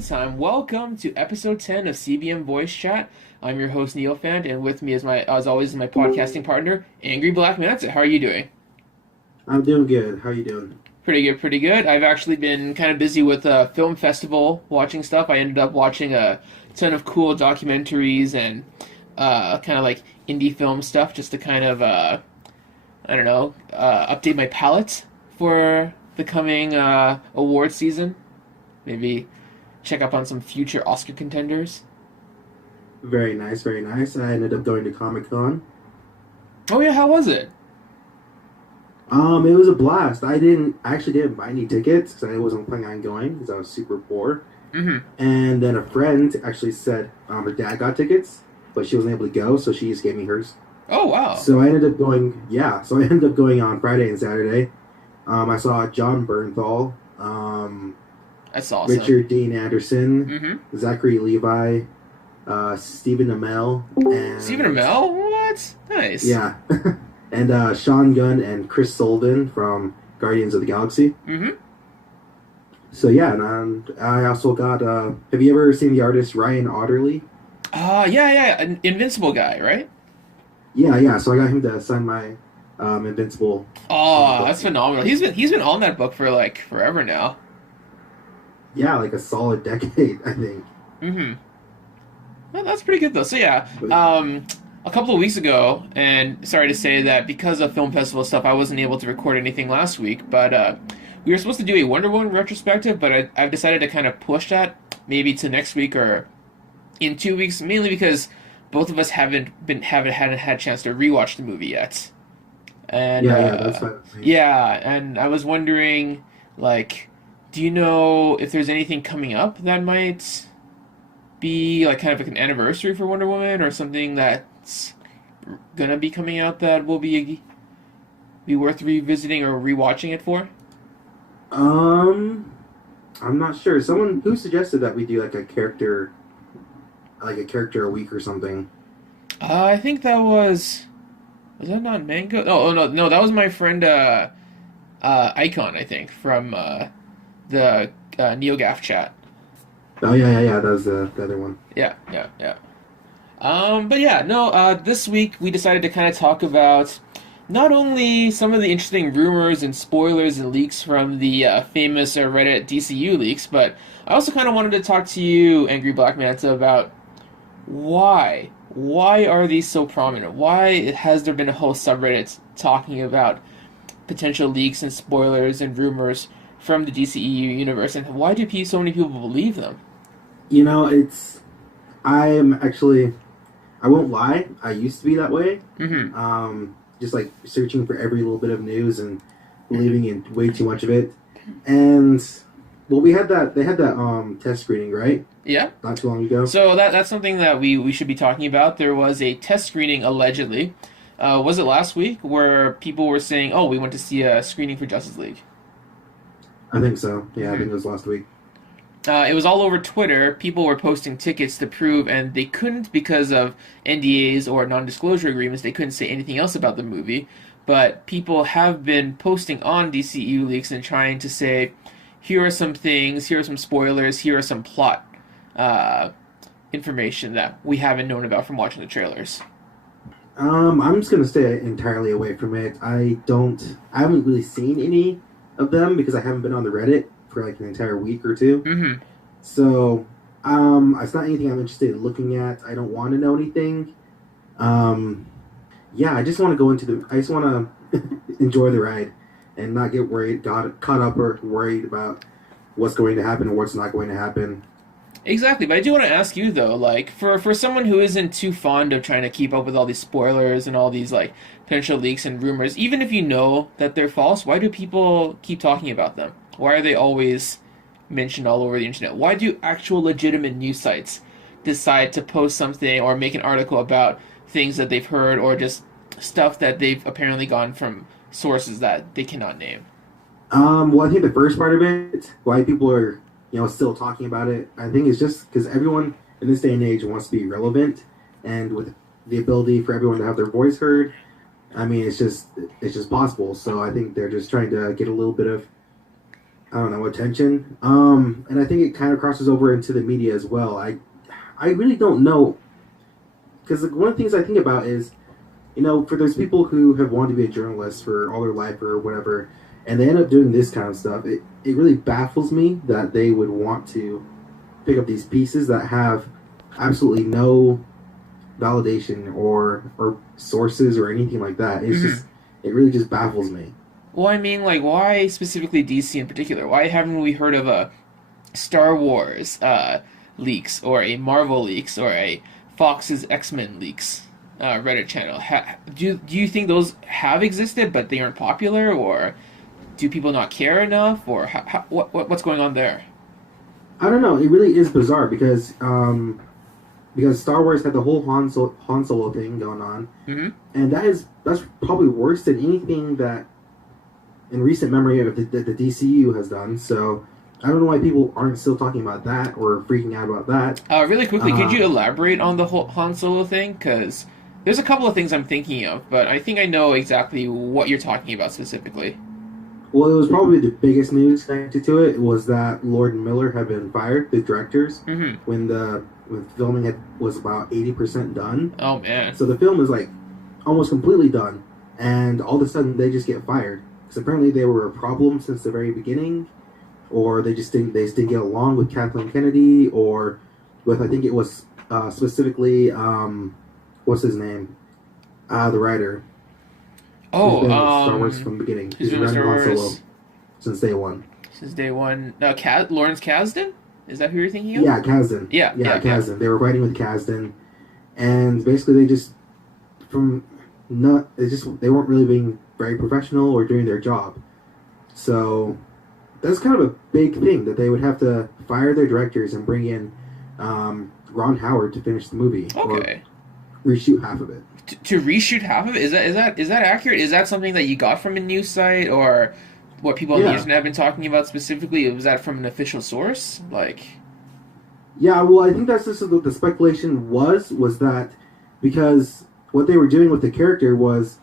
meantime, welcome to episode 10 of CBM Voice Chat. I'm your host, Neophant, and with me, as always, is my podcasting partner, AngryBlackManta. How are you doing? I'm doing good. How you doing? Pretty good, pretty good. I've actually been kind of busy with film festival watching stuff. I ended up watching a ton of cool documentaries and kind of like indie film stuff just to kind of, update my palette for the coming award season. Maybe check up on some future Oscar contenders. Very nice, very nice. I ended up going to Comic-Con. Oh yeah, how was it? It was a blast. I actually didn't buy any tickets because I wasn't planning on going because I was super poor. Mm-hmm. And then a friend actually said her dad got tickets, but she wasn't able to go, so she just gave me hers. Oh wow. So I ended up going. Yeah, so I ended up going on Friday and Saturday. I saw John Bernthal. That's awesome. Richard Dean Anderson, Mm-hmm. Zachary Levi, Stephen Amell, and Stephen Amell? What? Nice. Yeah, and Sean Gunn and Chris Sullivan from Guardians of the Galaxy. Mm-hmm. So yeah, and I also got. Have you ever seen the artist Ryan Otterly? Yeah, an Invincible guy, right? Yeah. So I got him to sign my Invincible. Oh, that's phenomenal. He's been on that book for like forever now. Yeah, like a solid decade, I think. Mm-hmm. Well, that's pretty good though. So yeah, a couple of weeks ago, and sorry to say that because of film festival stuff, I wasn't able to record anything last week. But we were supposed to do a Wonder Woman retrospective, but I've decided to kind of push that maybe to next week or in 2 weeks, mainly because both of us hadn't had a chance to rewatch the movie yet. And that's fine. yeah, and I was wondering, like, do you know if there's anything coming up that might be like kind of like an anniversary for Wonder Woman or something that's gonna be coming out that will be worth revisiting or rewatching it for? I'm not sure. Someone who suggested that we do like a character a week or something. I think that was that not Mango? No, that was my friend Icon, I think, from the NeoGaf chat. Oh yeah. That was the other one. Yeah. But yeah, no. This week we decided to kind of talk about not only some of the interesting rumors and spoilers and leaks from the famous Reddit DCU leaks, but I also kind of wanted to talk to you, AngryBlackManta, about why are these so prominent? Why has there been a whole subreddit talking about potential leaks and spoilers and rumors from the DCEU universe, and why do so many people believe them? You know, I won't lie, I used to be that way. Mm-hmm. Just like searching for every little bit of news and believing in way too much of it. And, well, they had that test screening, right? Yeah. Not too long ago. So that's something that we should be talking about. There was a test screening, allegedly. Was it last week, where people were saying, oh, we went to see a screening for Justice League? I think so. Yeah, I think it was last week. It was all over Twitter. People were posting tickets to prove, and they couldn't because of NDAs or non-disclosure agreements. They couldn't say anything else about the movie. But people have been posting on DCU leaks and trying to say, here are some things, here are some spoilers, here are some plot information that we haven't known about from watching the trailers. I'm just gonna stay entirely away from it. I haven't really seen any of them because I haven't been on the Reddit for like an entire week or two. Mm-hmm. So, it's not anything I'm interested in looking at. I don't want to know anything. Yeah, I just want to I just want to enjoy the ride and not get caught up or worried about what's going to happen or what's not going to happen. Exactly, but I do want to ask you though, like, for someone who isn't too fond of trying to keep up with all these spoilers and all these like potential leaks and rumors, even if you know that they're false, why do people keep talking about them? Why are they always mentioned all over the internet? Why do actual legitimate news sites decide to post something or make an article about things that they've heard or just stuff that they've apparently gotten from sources that they cannot name? Well, I think the first part of it, why people are still talking about it, I think it's just because everyone in this day and age wants to be relevant, and with the ability for everyone to have their voice heard, I mean, it's just possible. So I think they're just trying to get a little bit of I don't know, attention. And I think it kind of crosses over into the media as well. I really don't know because one of the things I think about is, for those people who have wanted to be a journalist for all their life or whatever, and they end up doing this kind of stuff, it really baffles me that they would want to pick up these pieces that have absolutely no validation or sources or anything like that. It really just baffles me. Well, I mean, like, why specifically DC in particular? Why haven't we heard of a Star Wars leaks or a Marvel leaks or a Fox's X-Men leaks Reddit channel? Do you think those have existed but they aren't popular, or do people not care enough, or what's going on there? I don't know. It really is bizarre because Star Wars had the whole Han Solo thing going on, and that's probably worse than anything that in recent memory of the DCU has done. So I don't know why people aren't still talking about that or freaking out about that. Really quickly, could you elaborate on the whole Han Solo thing? Because there's a couple of things I'm thinking of, but I think I know exactly what you're talking about specifically. Well, it was probably the biggest news connected to it was that Lord and Miller had been fired, the directors, when filming was about 80% done. Oh man! So the film is like almost completely done, and all of a sudden they just get fired because apparently they were a problem since the very beginning, or they just didn't get along with Kathleen Kennedy, or with I think it was specifically what's his name, the writer. Oh, Star Wars from the beginning. He's been running Han Solo since day one. Since day one. Lawrence Kasdan? Is that who you're thinking of? Yeah, Kasdan. Yeah, Kasdan. Yeah. They were fighting with Kasdan, and basically they weren't really being very professional or doing their job. So that's kind of a big thing that they would have to fire their directors and bring in Ron Howard to finish the movie. Okay. Or reshoot half of it. To reshoot half of it? Is that accurate? Is that something that you got from a news site, or what people on the internet have been talking about specifically? Was that from an official source? Yeah, well, I think that's just what the speculation was that because what they were doing with the character was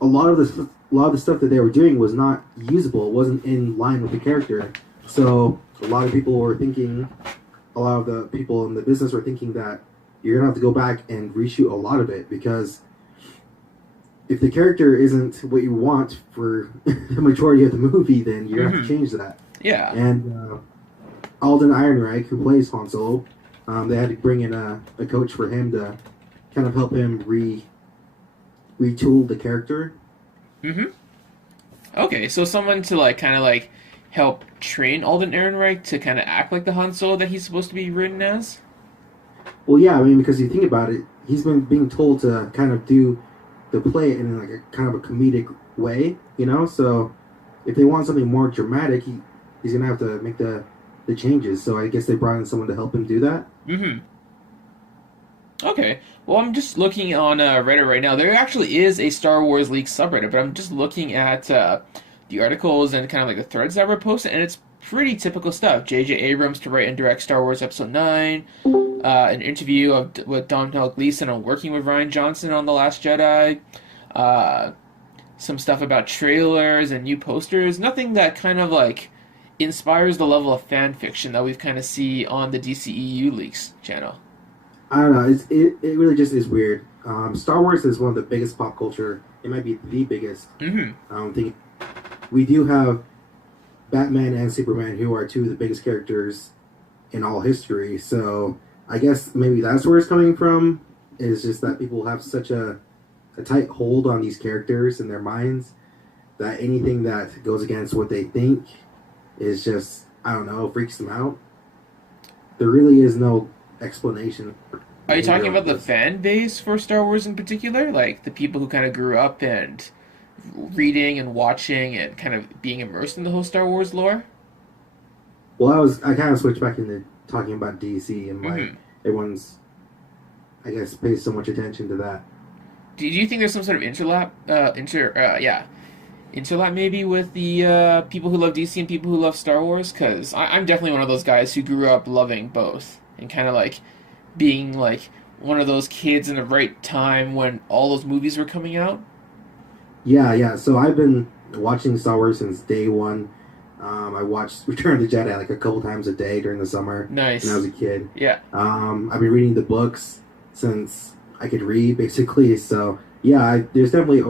a lot of the stuff that they were doing was not usable. It wasn't in line with the character. So a lot of people were thinking, a lot of the people in the business were thinking that you're going to have to go back and reshoot a lot of it because if the character isn't what you want for the majority of the movie, then you have to change that. Yeah. And Alden Ehrenreich, who plays Han Solo, they had to bring in a coach for him to kind of help him retool the character. Okay, so someone to help train Alden Ehrenreich to kind of act like the Han Solo that he's supposed to be written as? Well, yeah, I mean, because you think about it, he's been being told to kind of play it in like a kind of a comedic way, So if they want something more dramatic, he's gonna have to make the changes. So I guess they brought in someone to help him do that. Okay. Well, I'm just looking on Reddit right now. There actually is a Star Wars leaks subreddit, but I'm just looking at the articles and kind of like the threads that were posted, and it's pretty typical stuff. J.J. Abrams to write and direct Star Wars Episode 9. An interview with Domhnall Gleeson on working with Rian Johnson on The Last Jedi. Some stuff about trailers and new posters. Nothing that kind of inspires the level of fan fiction that we've kind of see on the DCEU leaks channel. I don't know. It really just is weird. Star Wars is one of the biggest pop culture. It might be the biggest. Thing. We do have Batman and Superman, who are two of the biggest characters in all history. So I guess maybe that's where it's coming from. Is just that people have such a tight hold on these characters in their minds that anything that goes against what they think is just, I don't know, freaks them out. There really is no explanation. Are you talking about the fan base for Star Wars in particular? Like the people who kind of grew up and reading and watching and kind of being immersed in the whole Star Wars lore? Well, I kind of switched back into talking about DC and everyone's, I guess, pays so much attention to that. Do you think there's some sort of interlap maybe with the people who love DC and people who love Star Wars? Because I'm definitely one of those guys who grew up loving both and kind of being one of those kids in the right time when all those movies were coming out. Yeah. So I've been watching Star Wars since day one. I watched Return of the Jedi like a couple times a day during the summer when I Nice. was a kid. Yeah. I've been reading the books since I could read, basically. So yeah, there's definitely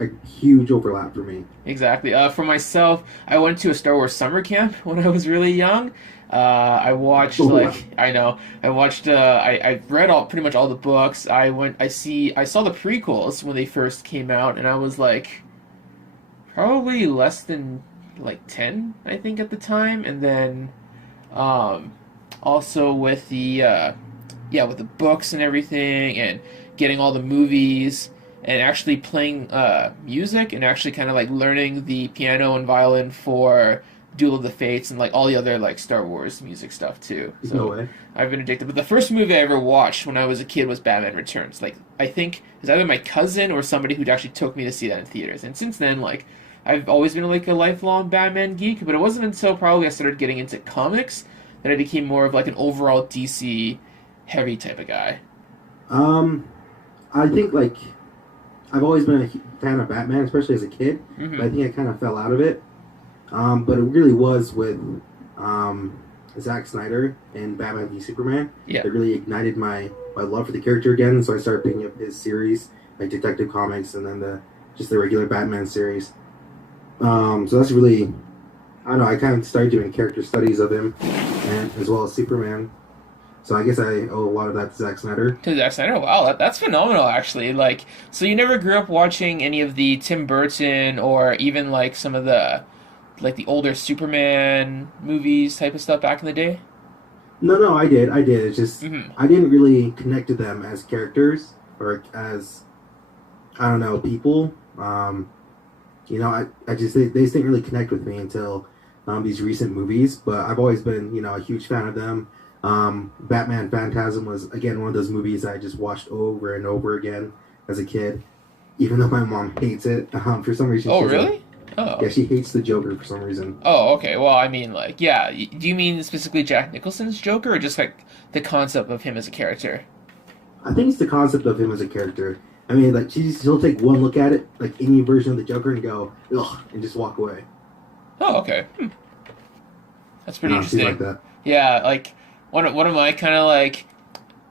a huge overlap for me. Exactly. For myself, I went to a Star Wars summer camp when I was really young. I watched Oh wow. like I know I watched. I read all pretty much all the books. I saw the prequels when they first came out, and I was like probably less than like 10, I think, at the time. And then um, also with the yeah, with the books and everything, and getting all the movies, and actually playing music, and actually kind of like learning the piano and violin for Duel of the Fates and like all the other like Star Wars music stuff too. No So way. I've been addicted. But the first movie I ever watched when I was a kid was Batman Returns. Like I think it was either my cousin or somebody who actually took me to see that in theaters. And since then, like I've always been like a lifelong Batman geek. But it wasn't until probably I started getting into comics that I became more of like an overall DC heavy type of guy. Um, I think like I've always been a fan of Batman, especially as a kid. But I Hmm. think I kind of fell out of it. But it really was with Zack Snyder and Batman v Superman Yeah. that really ignited my love for the character again. So I started picking up his series, like Detective Comics, and then the regular Batman series. So that's really, I don't know. I kind of started doing character studies of him, and as well as Superman. So I guess I owe a lot of that to Zack Snyder. To Zack Snyder, wow, that's phenomenal, actually. Like, so you never grew up watching any of the Tim Burton or even like some of the like the older Superman movies type of stuff back in the day? No, I did. I did. It's just Hmm. I didn't really connect to them as characters or as I don't know people. I just they just didn't really connect with me until these recent movies. But I've always been a huge fan of them. Batman Phantasm was again one of those movies I just watched over and over again as a kid, even though my mom hates it. For some reason, Oh, she's like, really? Oh. yeah, she hates the Joker for some reason. Oh, okay. Well, I mean, like, yeah. Do you mean specifically Jack Nicholson's Joker, or just like the concept of him as a character? I think it's the concept of him as a character. I mean, like she'll take one look at it, like any version of the Joker, and go ugh, and just walk away. Oh, okay. That's pretty She's like interesting. that. Yeah, like one of my kind of like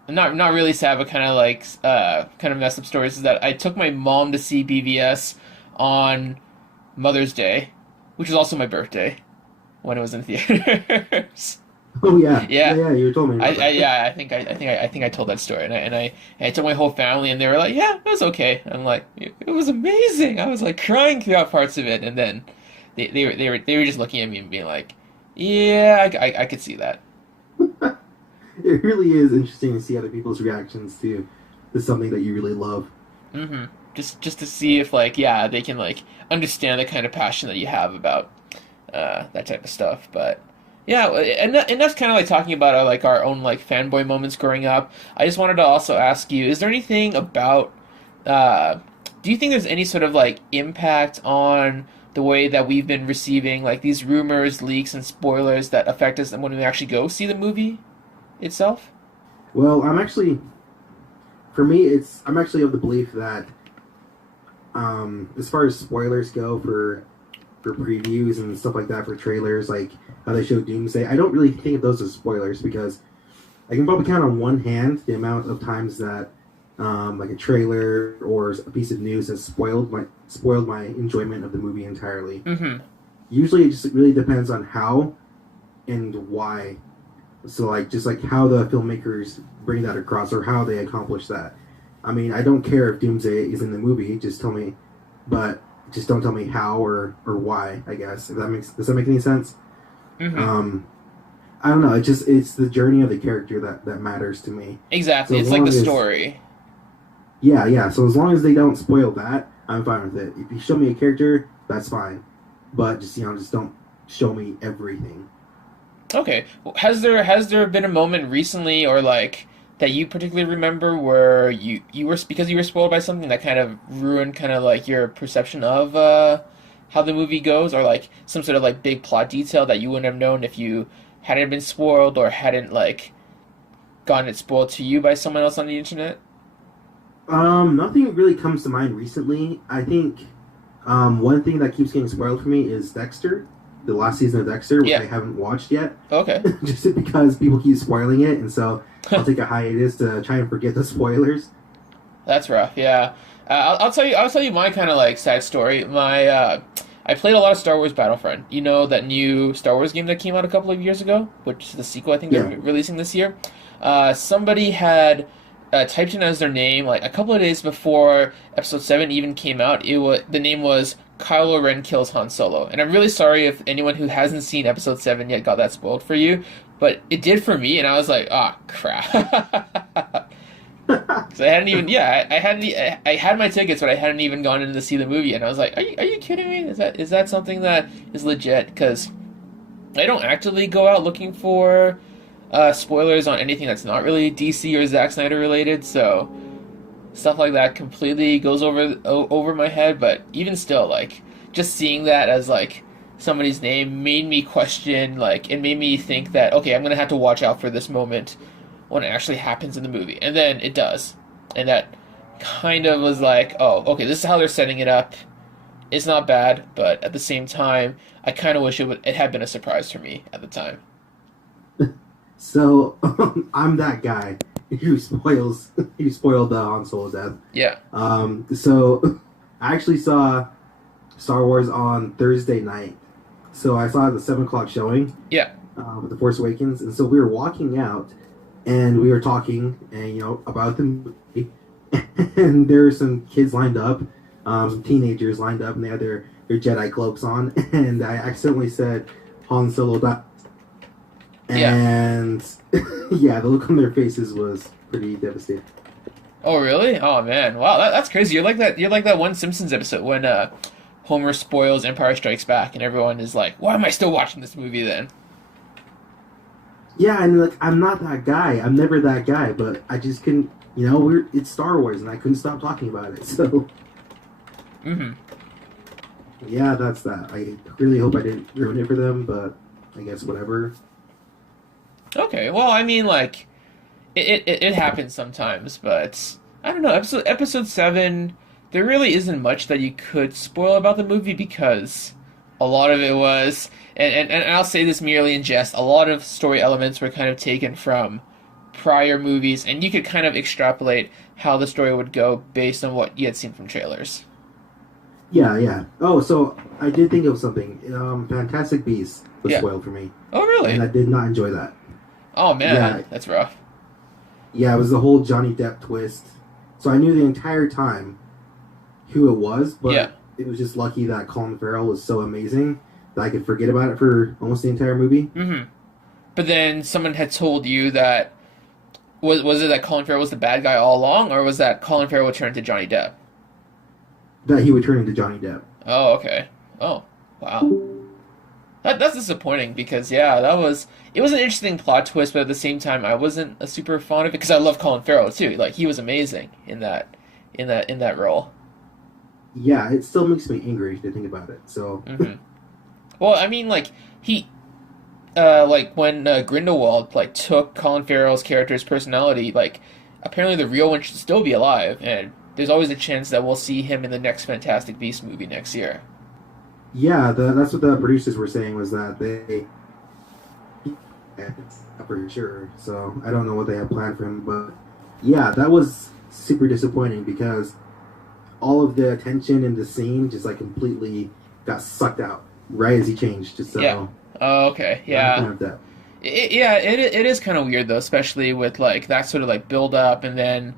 not really sad, but kind of like kind of messed up stories is that I took my mom to see BVS on Mother's Day, which was also my birthday when it was in theaters. Oh yeah, yeah, Yeah. yeah. You told me about I that. yeah, I think I told that story, and I took my whole family, and they were like, "Yeah, it was okay." I'm like, "It was amazing." I was like crying throughout parts of it, and then they were just looking at me and being like, "Yeah, I could see that." It really is interesting to see other people's reactions to something that you really love. Hmm. Just to see if like yeah they can like understand the kind of passion that you have about that type of stuff, but. Yeah, and that's kind of like talking about like our own like fanboy moments growing up. I just wanted to also ask you: is there anything about? Uh, do you think there's any sort of like impact on the way that we've been receiving like these rumors, leaks, and spoilers that affect us when we actually go see the movie itself? Well, for me, I'm actually of the belief that as far as spoilers go for previews and stuff like that for trailers, like how they show Doomsday, I don't really think of those as spoilers because I can probably count on one hand the amount of times that like a trailer or a piece of news has spoiled my enjoyment of the movie entirely. Mm-hmm. Usually, it just really depends on how and why. So, like, just like how the filmmakers bring that across or how they accomplish that. I mean, I don't care if Doomsday is in the movie. Just tell me, but just don't tell me how or why. I guess if does that make any sense? Mm-hmm. Um, I don't know. It's the journey of the character that matters to me. Exactly. So It's as like long the as story. yeah. So as long as they don't spoil that, I'm fine with it. If you show me a character, that's fine. But just don't show me everything. Okay. Has there been a moment recently or like that you particularly remember where you were because you were spoiled by something that kind of ruined kind of like your perception of how the movie goes, or like some sort of like big plot detail that you wouldn't have known if you hadn't been spoiled or hadn't like gotten it spoiled to you by someone else on the internet? Nothing really comes to mind recently. I think one thing that keeps getting spoiled for me is Dexter. the last season of Dexter, which Yeah. I haven't watched yet, Okay. just because people keep spoiling it, and so I'll take a hiatus to try and forget the spoilers. That's rough. Yeah. I'll tell you. I'll tell you my kind of like sad story. I played a lot of Star Wars Battlefront. You know that new Star Wars game that came out a couple of years ago, which is the sequel I think Yeah. they're releasing this year. Somebody had typed in as their name like a couple of days before Episode 7 even came out. The name was Kylo Ren kills Han Solo, and I'm really sorry if anyone who hasn't seen Episode 7 yet got that spoiled for you, but it did for me, and I was like, ah, crap. Because I hadn't even, yeah, I had my tickets, but I hadn't even gone in to see the movie, and I was like, are you kidding me? Is that something that is legit? Because I don't actively go out looking for spoilers on anything that's not really DC or Zack Snyder related, so stuff like that completely goes over my head. But even still, like just seeing that as like somebody's name made me question, like it made me think that okay, I'm gonna have to watch out for this moment when it actually happens in the movie, and then it does, and that kind of was like, oh, okay, this is how they're setting it up. It's not bad, but at the same time, I kind of wish it had been a surprise for me at the time. So I'm that guy who spoiled the Han Solo death. Yeah. So I actually saw Star Wars on Thursday night. So I saw the 7 o'clock showing. Yeah. With the Force Awakens, and so we were walking out, and we were talking, and about the movie, and there were some kids lined up, some teenagers lined up, and they had their Jedi cloaks on, and I accidentally said Han Solo died. And yeah, the look on their faces was pretty devastating. Oh really? Oh man! Wow, that's crazy. You're like that. You're like that one Simpsons episode when Homer spoils Empire Strikes Back, and everyone is like, "Why am I still watching this movie then?" Yeah, and like I'm not that guy. I'm never that guy, but I just couldn't. It's Star Wars, and I couldn't stop talking about it. So. Mm-hmm. Yeah, that's that. I really hope I didn't ruin it for them, but I guess whatever. Okay, well, I mean, like, it happens sometimes, but I don't know. Episode 7, there really isn't much that you could spoil about the movie because a lot of it was, and I'll say this merely in jest, a lot of story elements were kind of taken from prior movies, and you could kind of extrapolate how the story would go based on what you had seen from trailers. Yeah. Oh, so I did think of something. Fantastic Beasts was spoiled for me. Oh, really? And I did not enjoy that. Oh, man, Yeah. That's rough. Yeah, it was the whole Johnny Depp twist. So I knew the entire time who it was, but it was just lucky that Colin Farrell was so amazing that I could forget about it for almost the entire movie. Mm-hmm. But then someone had told you that was it that Colin Farrell was the bad guy all along, or was that Colin Farrell would turn to Johnny Depp? That he would turn into Johnny Depp. Oh, okay. Oh, wow. That's disappointing because it was an interesting plot twist, but at the same time I wasn't a super fond of it because I love Colin Farrell too. Like he was amazing in that role. Yeah, it still makes me angry to think about it. So. Mm-hmm. Well, I mean, like he, like when Grindelwald like took Colin Farrell's character's personality, like apparently the real one should still be alive, and there's always a chance that we'll see him in the next Fantastic Beasts movie next year. Yeah, that's what the producers were saying was that they for sure. So I don't know what they have planned for him, but yeah, that was super disappointing because all of the attention in the scene just like completely got sucked out right as he changed. So yeah. Oh, okay. Yeah. kind of that. It is kind of weird though, especially with like that sort of like build up and then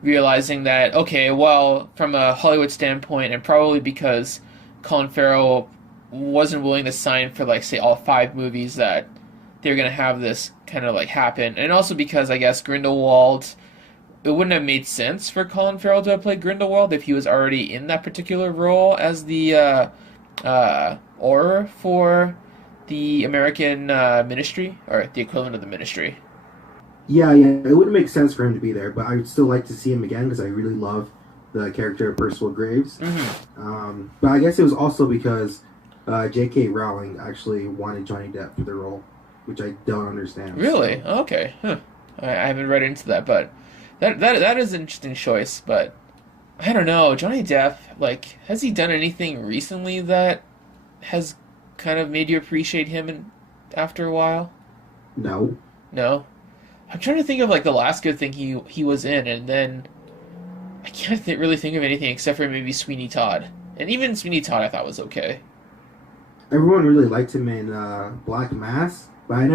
realizing that okay, well, from a Hollywood standpoint, and probably because Colin Farrell wasn't willing to sign for like say all 5 movies that they're gonna have this kind of like happen, and also because I guess Grindelwald, it wouldn't have made sense for Colin Farrell to have played Grindelwald if he was already in that particular role as the Auror for the American Ministry, or the equivalent of the Ministry. Yeah, it wouldn't make sense for him to be there, but I would still like to see him again because I really love the character of Percival Graves. Mm-hmm. But I guess it was also because J.K. Rowling actually wanted Johnny Depp for the role, which I don't understand. Really? So. Okay. Huh. I haven't read into that, but that is an interesting choice. But I don't know, Johnny Depp. Like, has he done anything recently that has kind of made you appreciate him after a while? No. No? I'm trying to think of like the last good thing he was in, and then I can't really think of anything except for maybe Sweeney Todd. And even Sweeney Todd I thought was okay. Everyone really liked him in Black Mass, but I could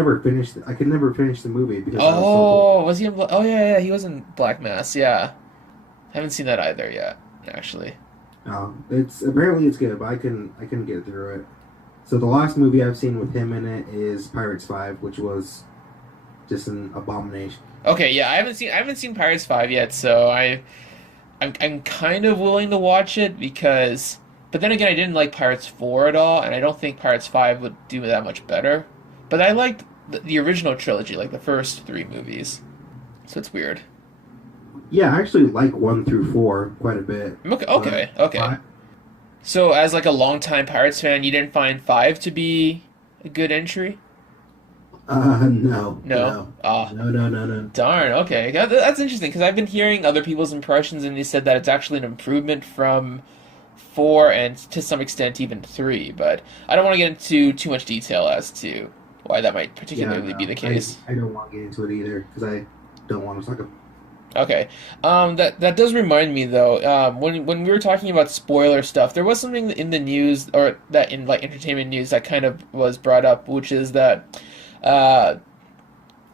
never finish the movie because I was so bored. Oh, was he in Oh, yeah, he was in Black Mass, yeah. Haven't seen that either yet, actually. It's good, but I couldn't get through it. So the last movie I've seen with him in it is Pirates 5, which was just an abomination. Okay, yeah, I haven't seen Pirates 5 yet, so I'm kind of willing to watch it because, but then again, I didn't like Pirates 4 at all, and I don't think Pirates 5 would do that much better. But I liked the original trilogy, like the first three movies. So it's weird. Yeah, I actually like 1 through 4 quite a bit. Okay. So as like a longtime Pirates fan, you didn't find 5 to be a good entry? No. No? Ah, No. darn, okay. That's interesting, because I've been hearing other people's impressions, and they said that it's actually an improvement from 4 and to some extent even 3, but I don't want to get into too much detail as to why that might Yeah, particularly be no. the case. I don't want to get into it either because I don't want to talk about. Okay. That does remind me though. When we were talking about spoiler stuff, there was something in the news or that in like entertainment news that kind of was brought up, which is that uh,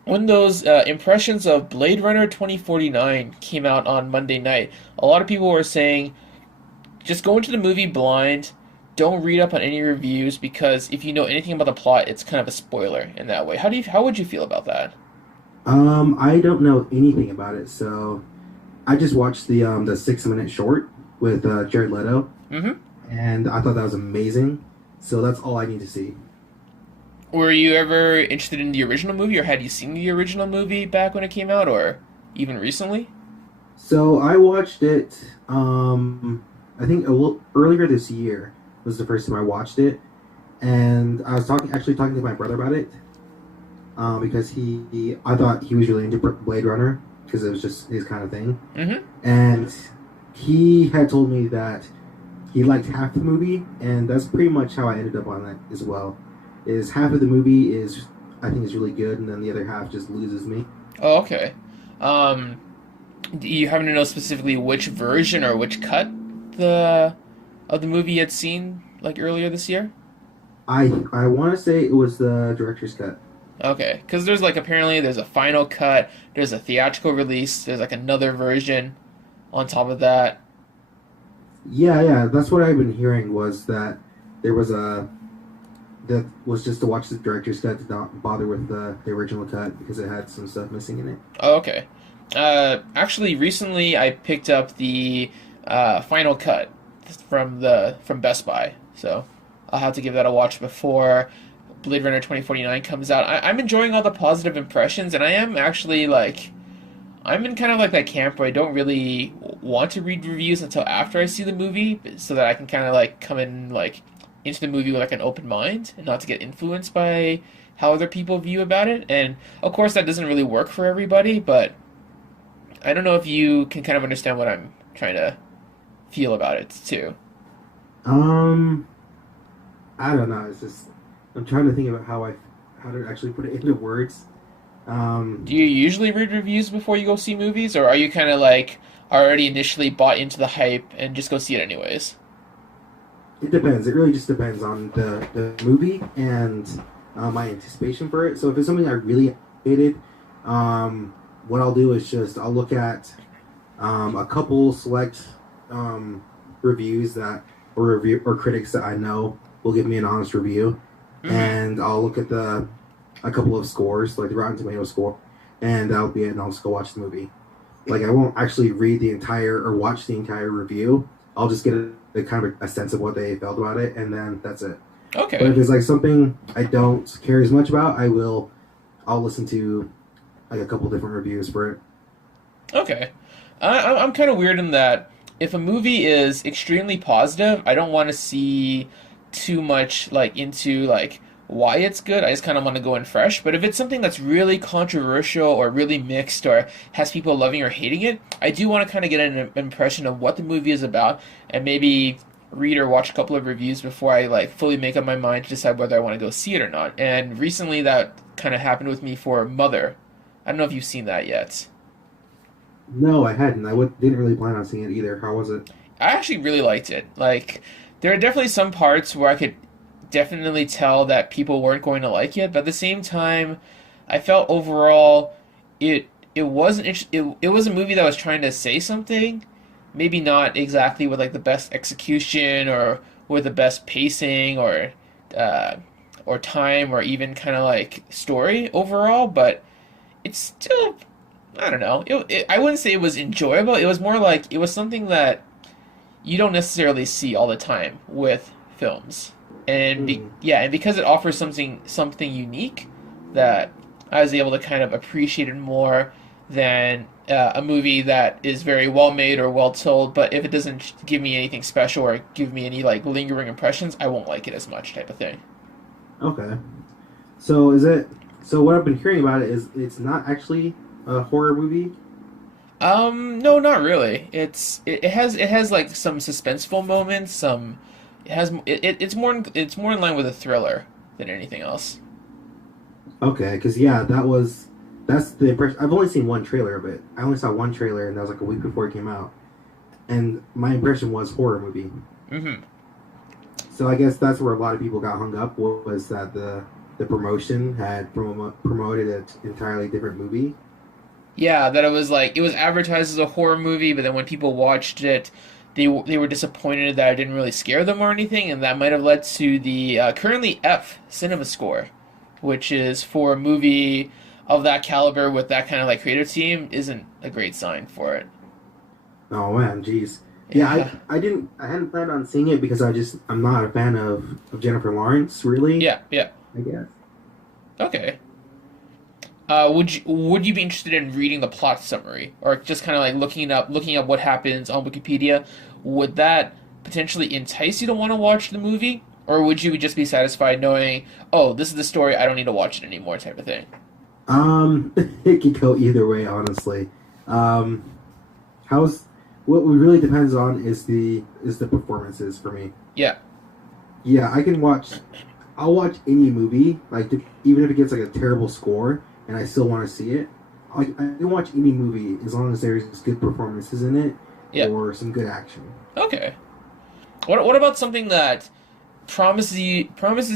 when those impressions of Blade Runner 2049 came out on Monday night, a lot of people were saying just go into the movie blind. Don't read up on any reviews because if you know anything about the plot, it's kind of a spoiler in that way. How would you feel about that? I don't know anything about it, so I just watched the 6-minute short with Jared Leto, Mm-hmm. and I thought that was amazing. So that's all I need to see. Were you ever interested in the original movie, or had you seen the original movie back when it came out, or even recently? So I watched it. I think a little earlier this year was the first time I watched it, and I was actually talking to my brother about it. Because I thought he was really into Blade Runner because it was just his kind of thing, Mm-hmm. and he had told me that he liked half the movie, and that's pretty much how I ended up on that as well. Is half of the movie is I think is really good, and then the other half just loses me. Oh, okay. Do you happen to know specifically which version or which cut of the movie you had seen like earlier this year? I want to say it was the director's cut. Okay, because there's like apparently there's a final cut, there's a theatrical release, there's like another version on top of that. Yeah, that's what I've been hearing was that there was that was just to watch the director's cut, to not bother with the original cut because it had some stuff missing in it. Oh, okay. Actually, recently I picked up the final cut from Best Buy, so I'll have to give that a watch before Blade Runner 2049 comes out. I'm enjoying all the positive impressions, and I am actually like, I'm in kind of like that camp where I don't really want to read reviews until after I see the movie, so that I can kind of like come in like into the movie with like an open mind and not to get influenced by how other people view about it. And of course, that doesn't really work for everybody, but I don't know if you can kind of understand what I'm trying to feel about it too. Um, I don't know. It's just I'm trying to think about how to actually put it into words. Do you usually read reviews before you go see movies, or are you kind of like already initially bought into the hype and just go see it anyways? It depends. It really just depends on the movie and my anticipation for it. So if it's something I really hated, what I'll do is just I'll look at a couple select reviews or critics that I know will give me an honest review, Mm-hmm. and I'll look at a couple of scores, like the Rotten Tomatoes score, and that'll be it. And I'll just go watch the movie. Like I won't actually read the entire or watch the entire review. I'll just get a kind of a sense of what they felt about it, and then that's it. Okay. But if it's like something I don't care as much about, I'll listen to like a couple different reviews for it. Okay. I'm kind of weird in that if a movie is extremely positive, I don't want to see too much like into like why it's good. I just kind of want to go in fresh. But if it's something that's really controversial or really mixed or has people loving or hating it, I do want to kind of get an impression of what the movie is about and maybe read or watch a couple of reviews before I like fully make up my mind to decide whether I want to go see it or not. And recently that kind of happened with me for Mother. I don't know if you've seen that yet. No, I hadn't. Didn't really plan on seeing it either. How was it? I actually really liked it. Like, there are definitely some parts where I could definitely tell that people weren't going to like it, but at the same time, I felt overall it wasn't it was a movie that was trying to say something, maybe not exactly with like the best execution or with the best pacing uh, or time or even kind of like story overall, but it's still I don't know. I wouldn't say it was enjoyable. It was more like it was something that you don't necessarily see all the time with films. Hmm. Yeah, and because it offers something unique that I was able to kind of appreciate it more than a movie that is very well made or well told, but if it doesn't give me anything special or give me any like lingering impressions, I won't like it as much type of thing. Okay. So is it? So what I've been hearing about it is it's not actually a horror movie. No, not really. It has like some suspenseful moments. It's more in line with a thriller than anything else. Okay, because yeah, that's the impression. I've only seen one trailer of it. I only saw one trailer, and that was like a week before it came out. And my impression was horror movie. Hmm. So I guess that's where a lot of people got hung up was that the promotion had promoted an entirely different movie. Yeah, that it was advertised as a horror movie, but then when people watched it, they were disappointed that it didn't really scare them or anything, and that might have led to the currently F cinema score, which is for a movie of that caliber with that kind of like creative team isn't a great sign for it. Oh man, jeez. Yeah, Yeah, I hadn't planned on seeing it because I'm not a fan of Jennifer Lawrence, really. yeah, yeah. I guess. Okay. Would you be interested in reading the plot summary or just kind of like looking up what happens on Wikipedia? Would that potentially entice you to want to watch the movie, or would you just be satisfied knowing, oh, this is the story, I don't need to watch it anymore, type of thing? It could go either way, honestly. Um, how's what really depends on is the performances for me. Yeah. Yeah, I can watch. I'll watch any movie, even if it gets like a terrible score, and I still want to see it. I can watch any movie as long as there's good performances in it Yeah. or some good action. Okay. What about something that promises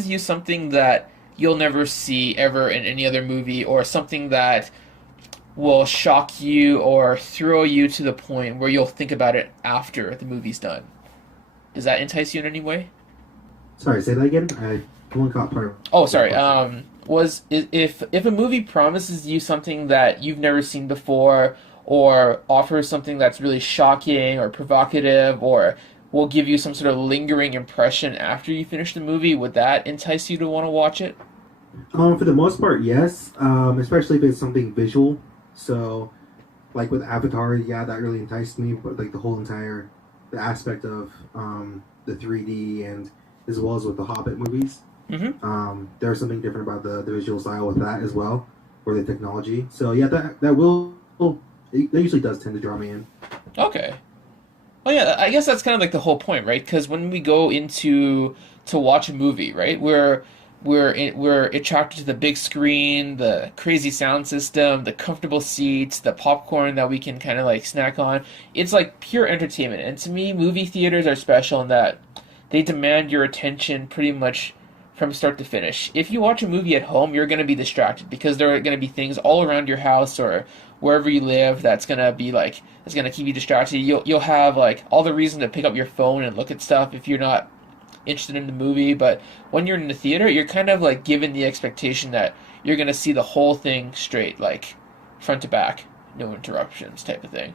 you something that you'll never see ever in any other movie, or something that will shock you or throw you to the point where you'll think about it after the movie's done? Does that entice you in any way? Sorry, say that again. I only caught part of Oh, the sorry. question. If a movie promises you something that you've never seen before, or offers something that's really shocking or provocative, or will give you some sort of lingering impression after you finish the movie, would that entice you to want to watch it? For the most part, yes. Especially if it's something visual. So, like with Avatar, yeah, that really enticed me. But like the aspect of the 3D and as well as with the Hobbit movies, Mm-hmm. there's something different about the visual style with that as well, or the technology. So yeah, that will that usually does tend to draw me in. Okay. Well, yeah, I guess that's kind of like the whole point, right? Because when we go into to watch a movie, right, we're attracted to the big screen, the crazy sound system, the comfortable seats, the popcorn that we can kind of like snack on. It's like pure entertainment, and to me, movie theaters are special in that they demand your attention pretty much from start to finish. If you watch a movie at home, you're going to be distracted because there are going to be things all around your house or wherever you live that's going to keep you distracted. You'll have like all the reason to pick up your phone and look at stuff if you're not interested in the movie, but when you're in the theater, you're kind of like given the expectation that you're going to see the whole thing straight, like front to back, no interruptions type of thing.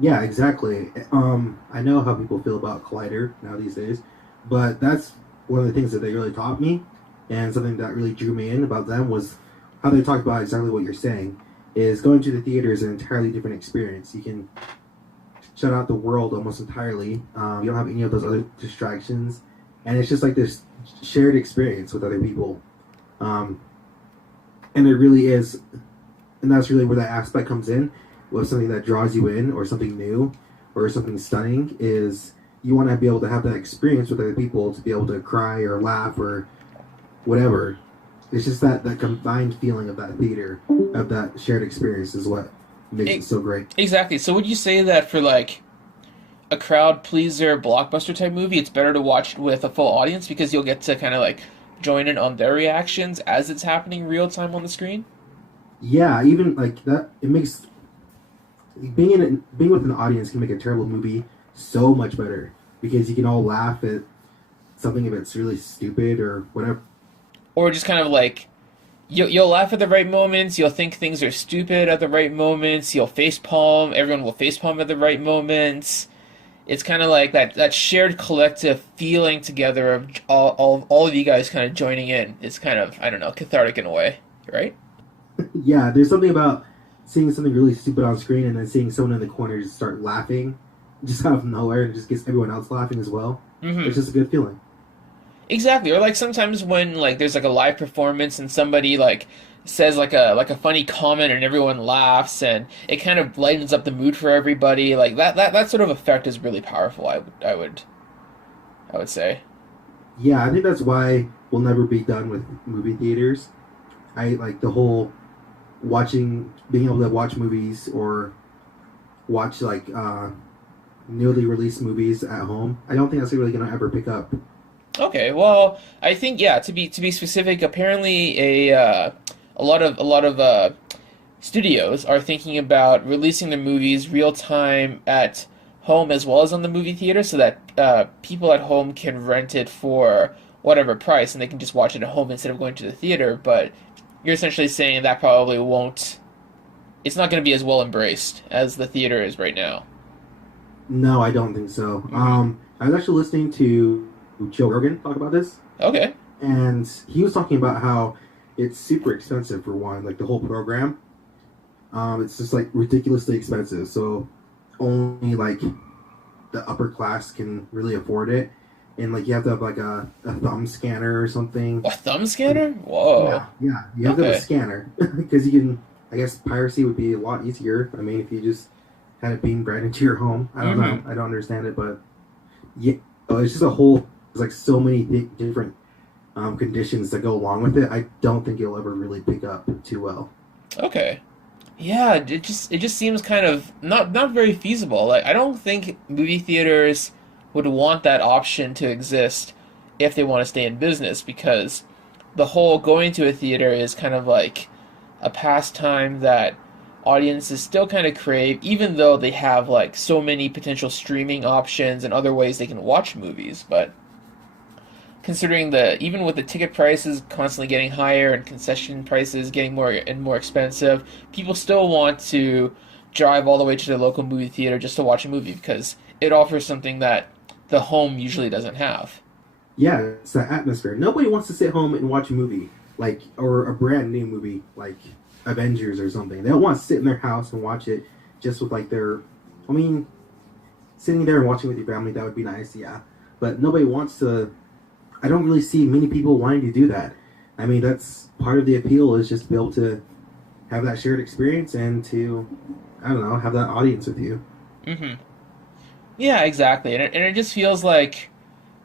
Yeah, exactly. I know how people feel about Collider now these days, but that's one of the things that they really taught me, and something that really drew me in about them was how they talked about exactly what you're saying. Is going to the theater is an entirely different experience. You can shut out the world almost entirely. You don't have any of those other distractions, and it's just like this shared experience with other people. Um, and it really is, and that's really where that aspect comes in. With something that draws you in, or something new, or something stunning, is you want to be able to have that experience with other people to be able to cry or laugh or whatever. It's just that combined feeling of that theater, of that shared experience, is what makes it so great. Exactly. So would you say that for like a crowd pleaser blockbuster type movie, it's better to watch it with a full audience because you'll get to kind of like join in on their reactions as it's happening real time on the screen? Yeah, even like that, it makes being with an audience can make a terrible movie so much better because you can all laugh at something if it's really stupid or whatever. Or just kind of like you'll laugh at the right moments, you'll think things are stupid at the right moments, you'll facepalm, everyone will facepalm at the right moments. It's kind of like that shared collective feeling together of all of you guys kind of joining in. It's kind of, I don't know, cathartic in a way, right? Yeah, there's something about seeing something really stupid on screen and then seeing someone in the corner just start laughing just out of nowhere and just gets everyone else laughing as well. It's just a good feeling. Exactly. Or like sometimes when like there's like a live performance and somebody like says like a funny comment and everyone laughs and it kind of lightens up the mood for everybody. Like that sort of effect is really powerful, I would say. Yeah, I think that's why we'll never be done with movie theaters. I like the whole being able to watch movies or watch like newly released movies at home. I don't think that's really gonna ever pick up. Okay, well, I think yeah. To be specific, apparently a lot of studios are thinking about releasing the movies real time at home as well as on the movie theater, so that people at home can rent it for whatever price, and they can just watch it at home instead of going to the theater. But you're essentially saying that probably won't. It's not going to be as well embraced as the theater is right now. No, I don't think so. I was actually listening to Joe Rogan talk about this, Okay. and he was talking about how it's super expensive for one, like the whole program. It's just like ridiculously expensive, so only like the upper class can really afford it, and like you have to have like a thumb scanner or something. A thumb scanner? Whoa. Yeah, you have to have a scanner because you can. I guess piracy would be a lot easier. I mean, if you just had it beamed right into your home. I don't know. I don't understand it, but yeah, it's just a whole. There's like so many different conditions that go along with it. I don't think it'll ever really pick up too well. Okay. Yeah, it just seems kind of not very feasible. Like I don't think movie theaters would want that option to exist if they want to stay in business because the whole going to a theater is kind of like a pastime that audiences still kind of crave, even though they have like so many potential streaming options and other ways they can watch movies. But considering even with the ticket prices constantly getting higher and concession prices getting more and more expensive, people still want to drive all the way to their local movie theater just to watch a movie because it offers something that the home usually doesn't have. Yeah, it's that atmosphere. Nobody wants to sit home and watch a movie like or a brand new movie like Avengers or something. They don't want to sit in their house and watch it just with like their. I mean, sitting there and watching with your family, that would be nice, yeah. But nobody wants to. I don't really see many people wanting to do that. I mean, that's part of the appeal is just to be able to have that shared experience and to, I don't know, have that audience with you. Mm-hmm. Yeah, exactly. And it just feels like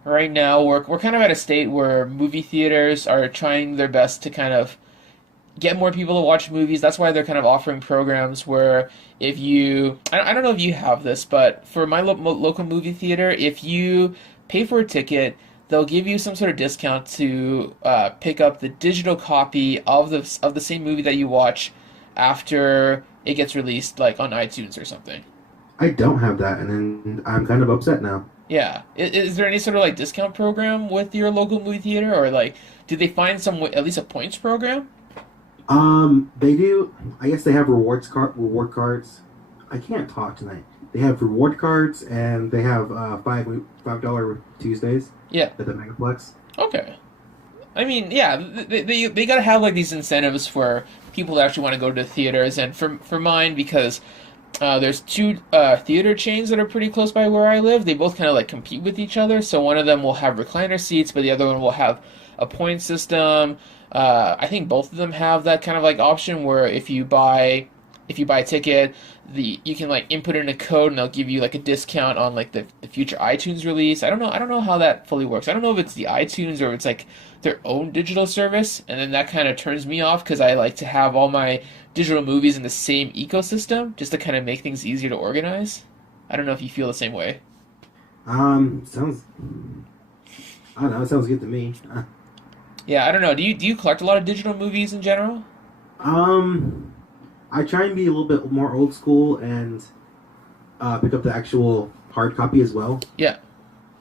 right now we're kind of at a state where movie theaters are trying their best to kind of get more people to watch movies. That's why they're kind of offering programs where if you, I don't know if you have this, but for my local movie theater, if you pay for a ticket, they'll give you some sort of discount to pick up the digital copy of the same movie that you watch after it gets released, like on iTunes or something. I don't have that, and then I'm kind of upset now. Yeah. Is there any sort of like discount program with your local movie theater, or like did they find at least a points program? They do. I guess they have reward cards. I can't talk tonight. They have reward cards, and they have $5 Tuesdays. Yeah. At the Megaplex. Okay. I mean, yeah, they gotta have like these incentives for people that actually want to go to the theaters, and for mine because there's two theater chains that are pretty close by where I live. They both kind of like compete with each other. So one of them will have recliner seats, but the other one will have a point system. I think both of them have that kind of like option where if you buy if you buy a ticket, you can like input in a code and they'll give you like a discount on like the future iTunes release. I don't know how that fully works. I don't know if it's the iTunes or if it's like their own digital service, and then that kind of turns me off because I like to have all my digital movies in the same ecosystem just to kind of make things easier to organize. I don't know if you feel the same way. Sounds. I don't know. It sounds good to me. Yeah, I don't know. Do you collect a lot of digital movies in general? Um, I try and be a little bit more old school and pick up the actual hard copy as well. Yeah.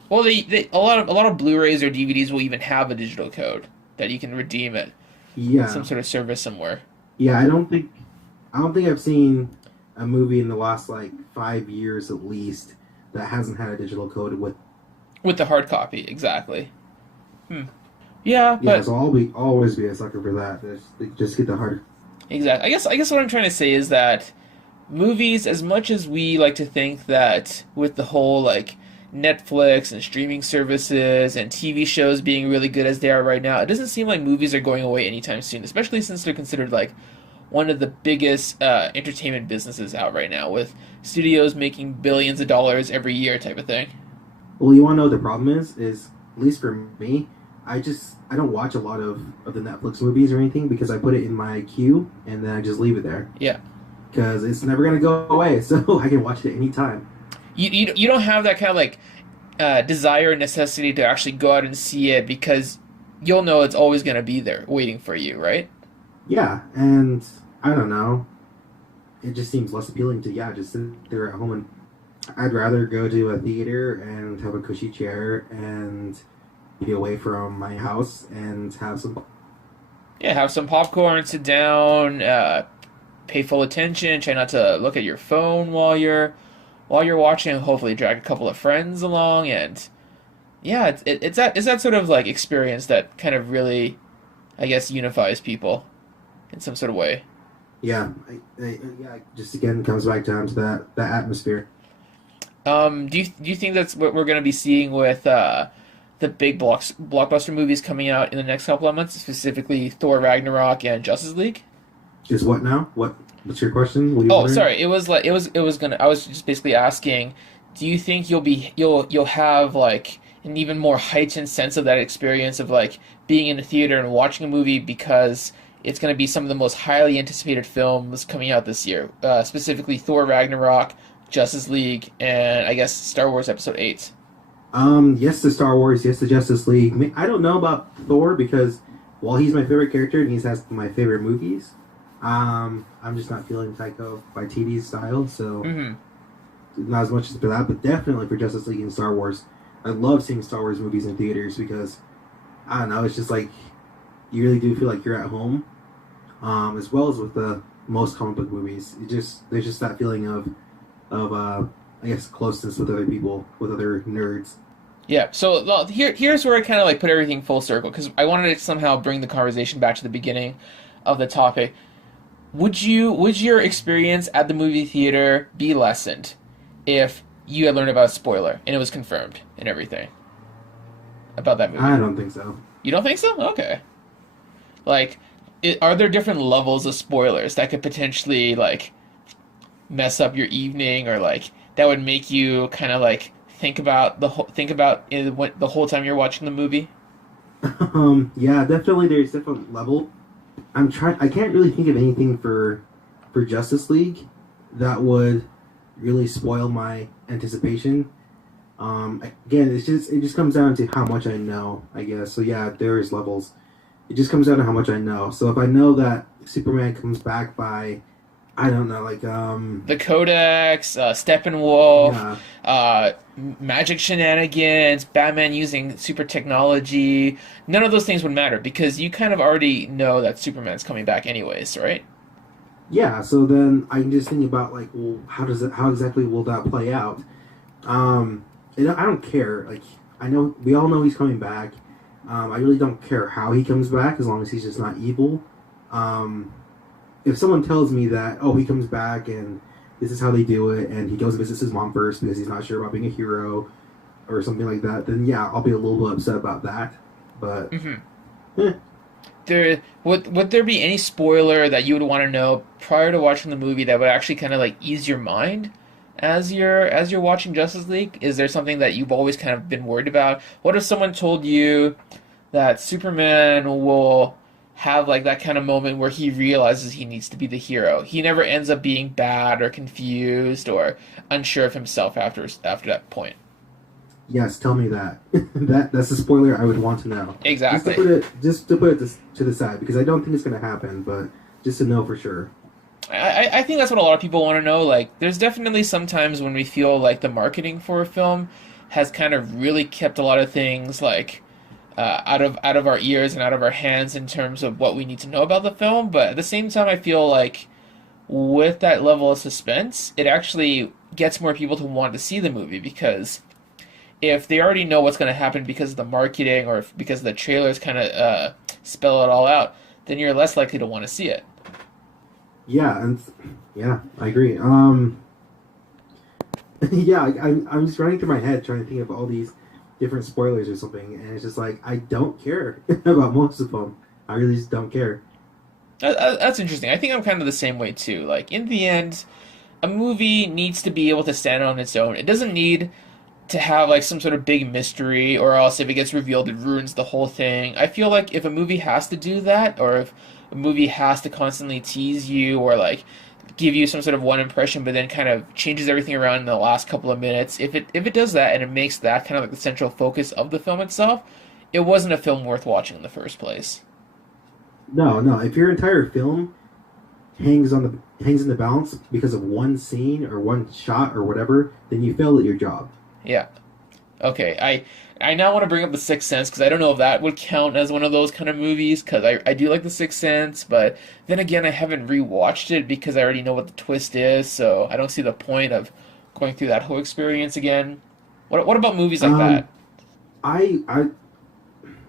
Well, a lot of Blu-rays or DVDs will even have a digital code that you can redeem at Yeah, some sort of service somewhere yeah. I don't think I've seen a movie in the last like 5 years at least that hasn't had a digital code with. with the hard copy. Exactly. Hmm. Yeah, Yeah, but so I'll always be a sucker for that. Just get the hard. exactly. I guess what I'm trying to say is that movies, as much as we like to think that with the whole like Netflix and streaming services and TV shows being really good as they are right now, it doesn't seem like movies are going away anytime soon, especially since they're considered like one of the biggest entertainment businesses out right now, with studios making billions of dollars every year type of thing. Well, you want to know what the problem is? Is at least for me, I don't watch a lot of the Netflix movies or anything because I put it in my queue and then I just leave it there Yeah. because it's never gonna go away, so I can watch it anytime. You don't have that kind of like desire or necessity to actually go out and see it because you'll know it's always going to be there waiting for you, right? Yeah, and I don't know. It just seems less appealing to just sit there at home, and I'd rather go to a theater and have a cushy chair and be away from my house and have some. Yeah, have some popcorn, sit down, pay full attention, try not to look at your phone while you're watching. Hopefully, drag a couple of friends along, and yeah, it's that sort of like experience that kind of really, I guess, unifies people in some sort of way. Yeah, yeah. Just again comes back down to that atmosphere. Do you think that's what we're going to be seeing with the big blockbuster movies coming out in the next couple of months, specifically Thor Ragnarok and Justice League? Is what now? What's your question? What are you Oh, wondering? sorry. I was just basically asking, do you think you'll have like an even more heightened sense of that experience of like being in the theater and watching a movie because it's going to be some of the most highly anticipated films coming out this year, specifically Thor Ragnarok, Justice League, and I guess Star Wars Episode 8. Yes to Star Wars, yes to Justice League. I don't know about Thor because while he's my favorite character and he has my favorite movies, I'm just not feeling Taika Waititi's style, so Hmm. not as much for that, but definitely for Justice League and Star Wars. I love seeing Star Wars movies in theaters because I don't know, it's just like you really do feel like you're at home. As well as with the most comic book movies, there's just that feeling of I guess closeness with other people, with other nerds. Yeah, so well, here's where I kind of like put everything full circle because I wanted to somehow bring the conversation back to the beginning of the topic. Would your experience at the movie theater be lessened if you had learned about a spoiler and it was confirmed and everything about that movie? I don't think so. You don't think so? Okay. Like, are there different levels of spoilers that could potentially like mess up your evening, or like that would make you kind of like think about the whole time you're watching the movie? Yeah, definitely. There's different level. I can't really think of anything for Justice League that would really spoil my anticipation. Again, it just comes down to how much I know, I guess. So yeah, there's levels. It just comes down to how much I know. So if I know that Superman comes back by, I don't know, like The Codex, Steppenwolf, yeah, magic shenanigans, Batman using super technology. None of those things would matter because you kind of already know that Superman's coming back anyways, right? yeah. So then I can just think about like, well, how exactly will that play out? I don't care. Like I know we all know he's coming back. I really don't care how he comes back as long as he's just not evil. If someone tells me that, oh, he comes back and this is how they do it, and he goes and visits his mom first because he's not sure about being a hero or something like that, then yeah, I'll be a little bit upset about that. But Hmm. eh. would there be any spoiler that you would want to know prior to watching the movie that would actually kind of like ease your mind as you're watching Justice League? Is there something that you've always kind of been worried about? What if someone told you that Superman will have like that kind of moment where he realizes he needs to be the hero? He never ends up being bad or confused or unsure of himself after that point. Yes, tell me that. That's a spoiler I would want to know. Exactly. Just to put it to the side, because I don't think it's going to happen, but just to know for sure. I think that's what a lot of people want to know. Like, there's definitely sometimes when we feel like the marketing for a film has kind of really kept a lot of things like out of our ears and out of our hands in terms of what we need to know about the film. But at the same time, I feel like with that level of suspense, it actually gets more people to want to see the movie, because if they already know what's going to happen because of the marketing or because the trailers kind of spell it all out, then you're less likely to want to see it. Yeah, I agree. Yeah, I'm just running through my head trying to think of all these different spoilers or something, and it's just like I don't care about most of them. I really just don't care. That's interesting. I think I'm kind of the same way too. Like, in the end, a movie needs to be able to stand on its own. It doesn't need to have like some sort of big mystery, or else if it gets revealed, it ruins the whole thing. I feel like if a movie has to do that, or if a movie has to constantly tease you or like give you some sort of one impression, but then kind of changes everything around in the last couple of minutes, if it does that and it makes that kind of like the central focus of the film itself, it wasn't a film worth watching in the first place. No. If your entire film hangs in the balance because of one scene or one shot or whatever, then you failed at your job. Yeah. Okay. I now want to bring up The Sixth Sense, because I don't know if that would count as one of those kind of movies, because I do like The Sixth Sense, but then again, I haven't rewatched it because I already know what the twist is, so I don't see the point of going through that whole experience again. What about movies like that? I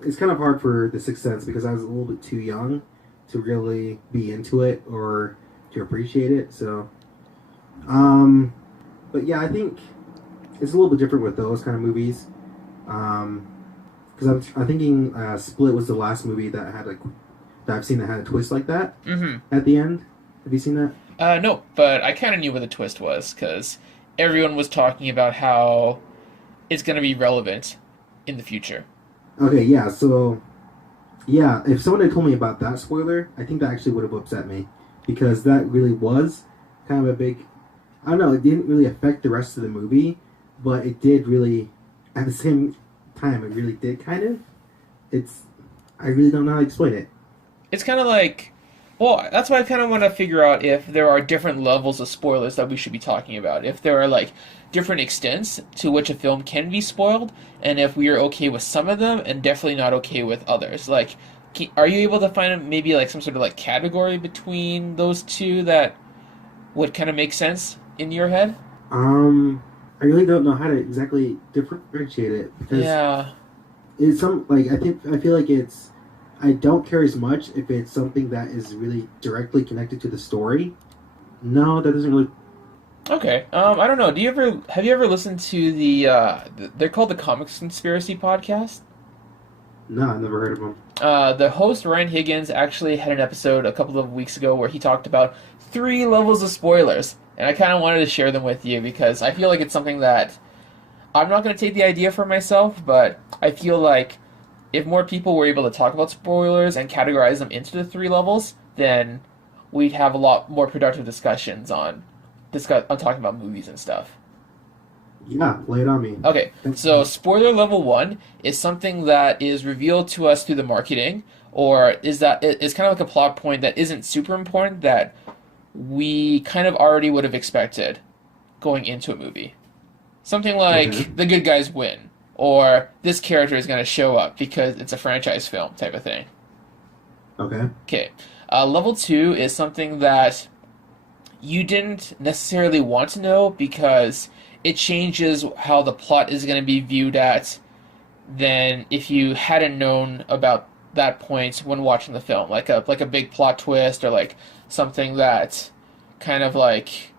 it's kind of hard for The Sixth Sense because I was a little bit too young to really be into it or to appreciate it. So, but yeah, I think it's a little bit different with those kind of movies. Because I'm thinking Split was the last movie that had that I've seen that had a twist like that at the end. Have you seen that? No, but I kind of knew what the twist was, because everyone was talking about how it's going to be relevant in the future. Okay, yeah, so yeah, if someone had told me about that spoiler, I think that actually would have upset me, because that really was kind of a big, I don't know, it didn't really affect the rest of the movie, but it did really, at the same time, it really did kind of. I really don't know how to explain it. It's kind of like, well, that's why I kind of want to figure out if there are different levels of spoilers that we should be talking about. If there are like different extents to which a film can be spoiled, and if we are okay with some of them and definitely not okay with others. Like, are you able to find maybe like some sort of like category between those two that would kind of make sense in your head? I really don't know how to exactly differentiate it, because it's I feel like I don't care as much if it's something that is really directly connected to the story. No, that doesn't really. Okay. I don't know. Have you ever listened to they're called the Comics Conspiracy Podcast? No, I've never heard of them. The host, Ryan Higgins, actually had an episode a couple of weeks ago where he talked about 3 levels of spoilers. And I kind of wanted to share them with you because I feel like it's something that I'm not going to take the idea for myself, but I feel like if more people were able to talk about spoilers and categorize them into the 3 levels, then we'd have a lot more productive discussions on talking about movies and stuff. Yeah, lay it on me. Okay, so spoiler level 1 is something that is revealed to us through the marketing, or is kind of like a plot point that isn't super important that we kind of already would have expected going into a movie. Something like the good guys win, or this character is going to show up because it's a franchise film type of thing. Okay. Level 2 is something that you didn't necessarily want to know because it changes how the plot is going to be viewed at than if you hadn't known about that point when watching the film, like a big plot twist, or like something that kind of like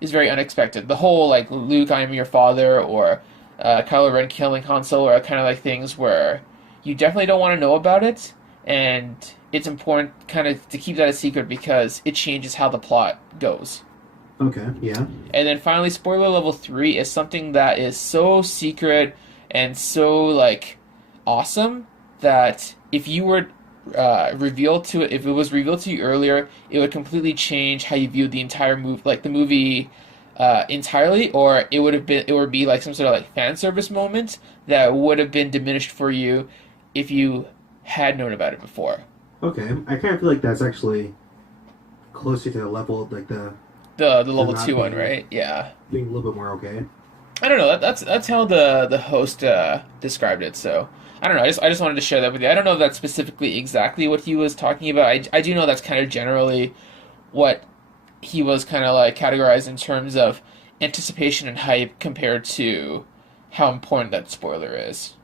is very unexpected. The whole like Luke, I am your father, or Kylo Ren killing Han Solo are kind of like things where you definitely don't want to know about it, and it's important kind of to keep that a secret because it changes how the plot goes. Okay, yeah. And then finally, spoiler level 3 is something that is so secret and so like awesome that if you were if it was revealed to you earlier, it would completely change how you viewed the entire movie, like the movie entirely, or it would be like some sort of like fan service moment that would have been diminished for you if you had known about it before. Okay, I kind of feel like that's actually closer to the level of like the level not 2 one, being- right? Yeah. being a little bit more okay. I don't know. That's how the host described it. So I don't know. I just wanted to share that with you. I don't know if that's specifically exactly what he was talking about. I do know that's kind of generally what he was kind of like categorized in terms of anticipation and hype compared to how important that spoiler is,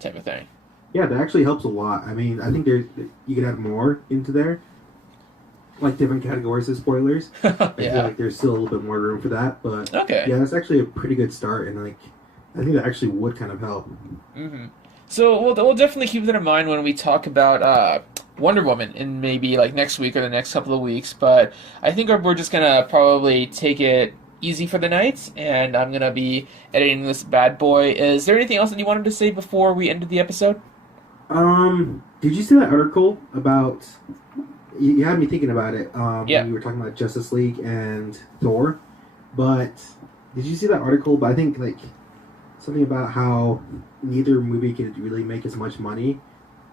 type of thing. Yeah, that actually helps a lot. I mean, I think you could add more into there, like different categories of spoilers. I feel like there's still a little bit more room for that, but Okay. yeah, that's actually a pretty good start, and like I think that actually would kind of help. Mm-hmm. So we'll definitely keep that in mind when we talk about Wonder Woman in maybe like next week or the next couple of weeks. But I think we're just gonna probably take it easy for the night, and I'm gonna be editing this bad boy. Is there anything else that you wanted to say before we ended the episode? Did you see that article about? You had me thinking about it. Yeah. When you were talking about Justice League and Thor, but did you see that article? But I think like something about how neither movie could really make as much money.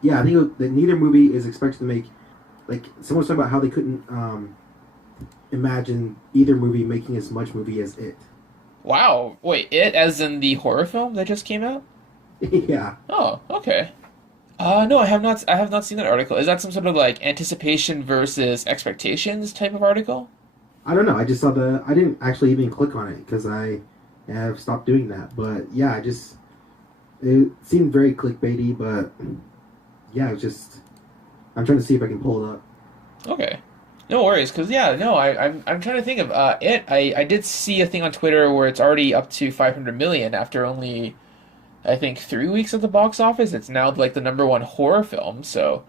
Yeah, I think that neither movie is expected to make. Like someone was talking about how they couldn't imagine either movie making as much movie as it. Wow. Wait, it as in the horror film that just came out? Yeah. Oh, okay. No, I have not. I have not seen that article. Is that some sort of like anticipation versus expectations type of article? I don't know. I just saw I didn't actually even click on it because I have stopped doing that. But yeah, it seemed very clickbaity. But yeah, I'm trying to see if I can pull it up. Okay. No worries, because yeah, no, I'm trying to think of it. I did see a thing on Twitter where it's already up to 500 million after only, I think, 3 weeks at the box office. It's now like the #1 horror film, so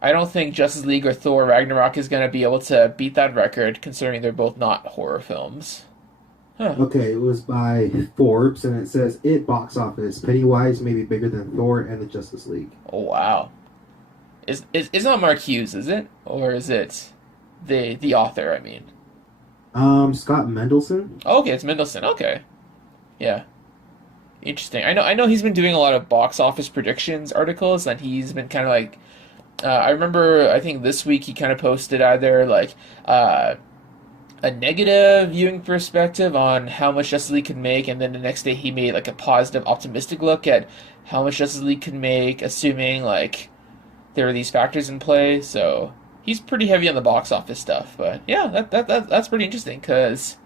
I don't think Justice League or Thor Ragnarok is going to be able to beat that record, considering they're both not horror films. Huh. Okay, it was by Forbes, and it says it box office Pennywise may be bigger than Thor and the Justice League. Oh wow. It's not Mark Hughes, is it, or is it the author? I mean. Scott Mendelson. Okay, it's Mendelsohn. Okay, yeah. Interesting. I know he's been doing a lot of box office predictions articles, and he's been kind of like, I remember I think this week he kind of posted either like a negative viewing perspective on how much Justice League could make, and then the next day he made like a positive, optimistic look at how much Justice League could make, assuming like there were these factors in play. So he's pretty heavy on the box office stuff. But yeah, that's pretty interesting. Cause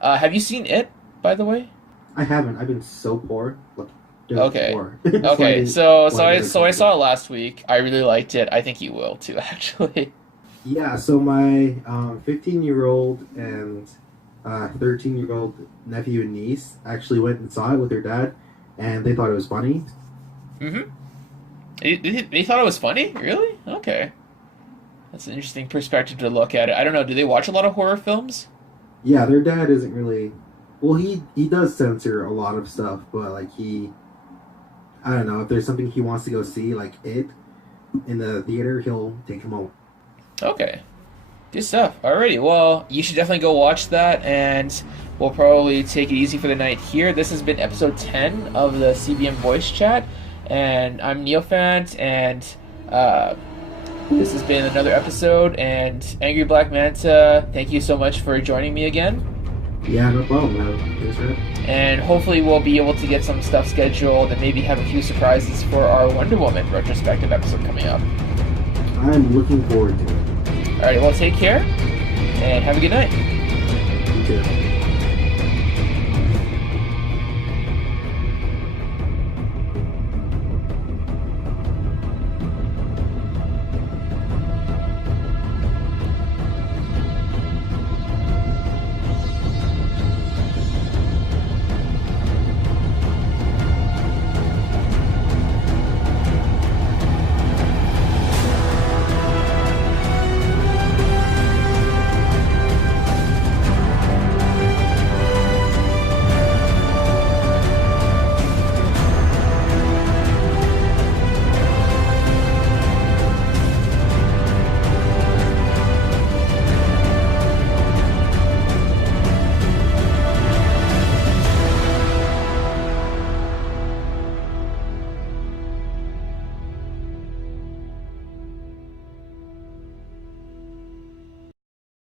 have you seen it, by the way? I haven't. I've been so poor. Look, Okay. Poor. Okay. So I saw it last week. I really liked it. I think you will too, actually. Yeah. So my 15-year-old and 13-year-old nephew and niece actually went and saw it with their dad, and they thought it was funny. Mm-hmm. They thought it was funny? Really? Okay. That's an interesting perspective to look at it. I don't know. Do they watch a lot of horror films? Yeah, their dad isn't really. Well, he does censor a lot of stuff, but like I don't know, if there's something he wants to go see, like it, in the theater, he'll take him home. Okay. Good stuff. Alrighty. Well, you should definitely go watch that, and we'll probably take it easy for the night here. This has been episode 10 of the CBM voice chat, and I'm Neophant, and this has been another episode, and Angry Black Manta, thank you so much for joining me again. Yeah, no problem, man. Thanks for it. And hopefully we'll be able to get some stuff scheduled and maybe have a few surprises for our Wonder Woman retrospective episode coming up. I'm looking forward to it. Alright, well, take care, and have a good night. You too.